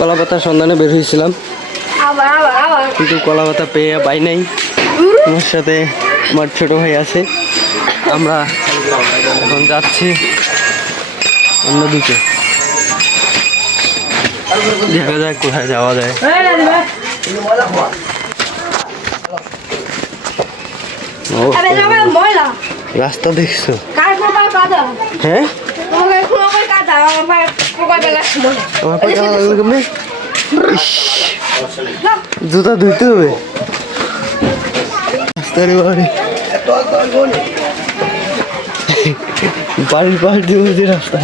কলা পাতার সন্ধানে বের হয়েছিলাম, কিন্তু কলা পাতা পাই নাই। আমার সাথে আমার ছোট ভাই আছে। আমরা এখন যাচ্ছি অন্যদিকে, দেখা যাক কোথায় যাওয়া যায়। রাস্তা দেখছো? হ্যাঁ, জুতা ধুইতে হবে। বাড়ির পাশ দিয়ে রাস্তা।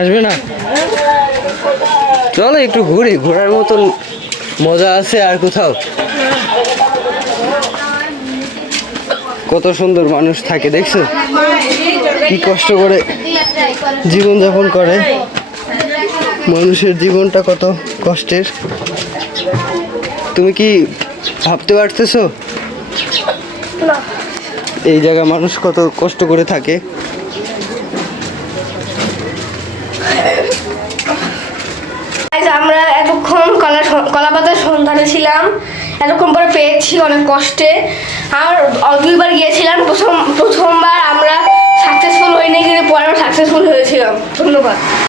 আসবে না, চলো একটু ঘুরি, ঘোরার মতন মজা আছে আর কোথাও? কত সুন্দর মানুষ থাকে দেখছো, কি কষ্ট করে জীবনযাপন করে। মানুষের জীবনটা কত কষ্টের, তুমি কি ভাবতে পারতেছো? এই জায়গায় মানুষ কত কষ্ট করে থাকে। আমরা এতক্ষণ কলা পাতার সন্ধানে ছিলাম, এতক্ষণ পরে পেয়েছি অনেক কষ্টে। আর 2বার গিয়েছিলাম, প্রথমবার আমরা সাকসেসফুল হইনি, কিন্তু পরে সাকসেসফুল হয়েছিলাম। ধন্যবাদ।